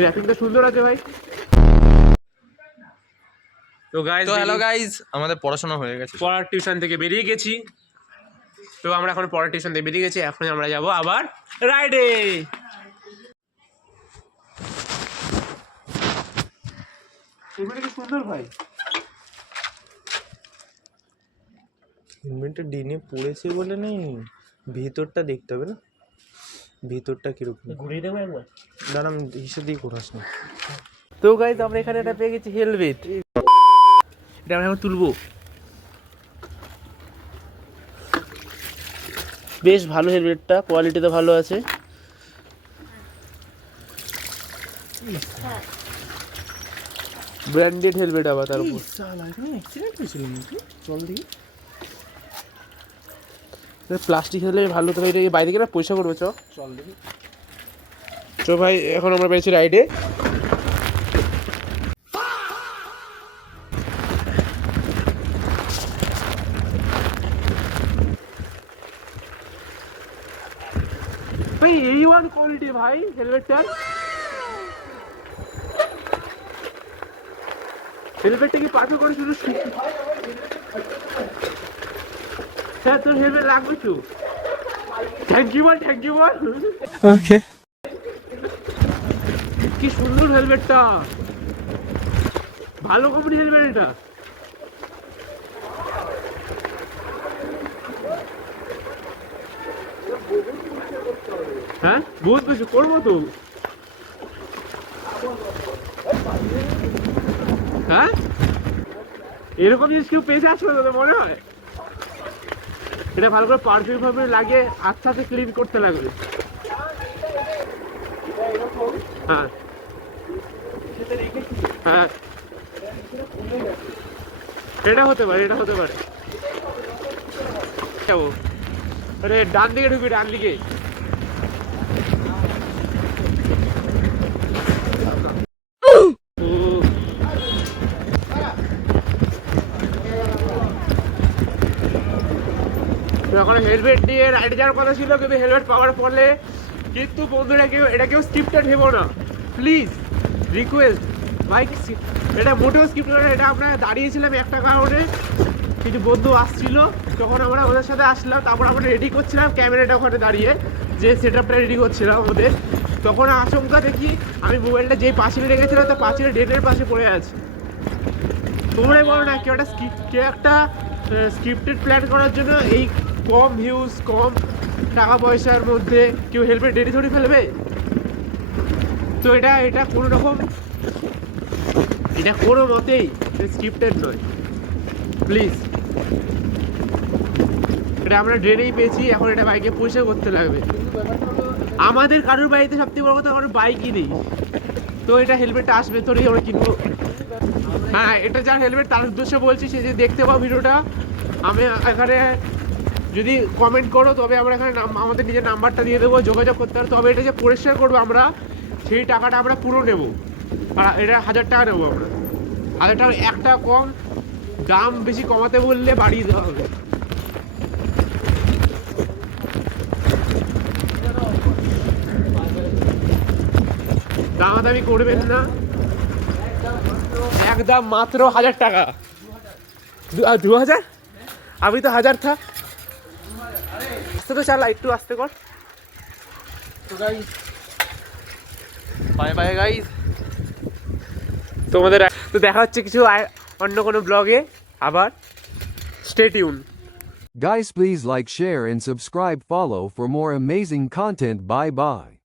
র্যাপিংটা সুন্দর আছে ভাই। তো গাইস, হ্যালো গাইস, আমাদের পড়াশোনা হয়ে গেছে, পড়ার টিউশন থেকে বেরিয়ে গেছি। তো আমরা এখন পড়ার টিউশন থেকে বেরিয়ে গেছি, এখন আমরা যাব আবার রাইডে। এগুলো কি সুন্দর ভাই। হেলমেটটা ডিনে পড়েছে বলে নেই, ভিতরটা দেখতে হবে না, ভিতরটা কিরকম ঘুরিয়ে দেবো একবার, দাঁড়াম হিসেবে দিয়ে করাস না। তো গাইস আমরা এখানে একটা পেয়ে গেছি হেলমেট, এটা আমরা এখন তুলবো। বেশ ভালো হেলমেটটা, কোয়ালিটিতে ভালো আছে। ব্র্যান্ডেড হেলমেট আবার তার উপর। চল দেখি, প্লাস্টিক হলে ভালো। তো এটা বাইরে গেলে পয়সা করবে। চল দেখি। তো ভাই এখন আমরা পেয়েছি রাইডে। ভাই এই ওয়ান কোয়ালিটি ভাই হেলমেটটার। হেলমেটটা কি পারফেক্ট করে শুধু। স্যার তোর হেলমেট লাগবে তো। থ্যাংক ইউ বল, থ্যাংক ইউ বল। ওকে, কি সুন্দর হেলমেটটা, ভালো কোম্পানি হেলমেট এটা। হ্যাঁ বহুত কিছু করবো তো। হ্যাঁ এরকম জিনিস কেউ পেয়েছে আসলে তোদের মনে হয়? এটা ভালো করে পারফিউম ভাবে লাগে, আস্তে আস্তে ক্লিন করতে লাগবে। হ্যাঁ হ্যাঁ, এটা হতে পারে, এটা হতে পারে। যাবো, আরে ডান দিকে ঢুকবি, ডান দিকে। এখন হেলমেট নিয়ে রাইডে যাওয়ার কথা ছিল, কিন্তু হেলমেট পাওয়ার ফলে কিন্তু বন্ধুরা কেউ স্কিপটা ভেবো না প্লিজ, রিকোয়েস্ট। বাইক এটা মোটেও স্কিপ করে না। এটা আমরা দাঁড়িয়েছিলাম একটা কারণে, কিছু বন্ধু আসছিল, তখন আমরা ওদের সাথে আসলাম। তারপর আমরা রেডি করছিলাম ক্যামেরাটা ওখানে দাঁড়িয়ে, যে সেট আপটা রেডি করছিলাম ওদের। তখন আচমকা দেখি আমি মোবাইলটা যেই পাঁচিলে রেখেছিলাম তার পাঁচিলে ডেটের পাশে পড়ে আছে। তোমরাই বলো না, কেউ একটা স্ক্রিপ্টেড প্ল্যান করার জন্য এই কম ভিউজ কম টাকা পয়সার মধ্যে কেউ হেলমেট ডেটে ধরে ফেলবে? তো এটা কোনো রকম, এটা কোনো মতেই স্ক্রিপ্টেড নয় প্লিজ। এটা আমরা ড্রেনেই পেয়েছি, এখন এটা বাইকে পয়সা করতে লাগবে। আমাদের কারোর বাড়িতে সবথেকে বড় কথা, আমার বাইকই নেই। তো এটা হেলমেটটা আসবে তোরই আমরা কিনবো। হ্যাঁ এটা যার হেলমেট তার উদ্দেশ্যে বলছি, সে যে দেখতে পাও ভিডিওটা, আমি এখানে যদি কমেন্ট করো তবে আমরা এখানে আমাদের নিজের নাম্বারটা দিয়ে দেবো, যোগাযোগ করতে হবে। তবে এটা যে পরিষ্কার করবো আমরা, সেই টাকাটা আমরা পুরো নেবো। আর এটা 1000 টাকা নেবো আমরা। 1000 টাকা একটা কম, দাম বেশি কমাতে বললে বাড়িয়ে দেওয়া হবে। দামাদামি করবেন না, একদম মাত্র 1000 টাকা। 2000? আমি তো 1000 থাক। আস্তে তো চালা, একটু আস্তে কর। তো গাইস বাই বাই গাইস, তোমাদের তো দেখা হচ্ছে কিছু অন্য কোনো ব্লগে আবার। Stay tune. Guys, please like, share and subscribe, follow for more amazing content. Bye bye.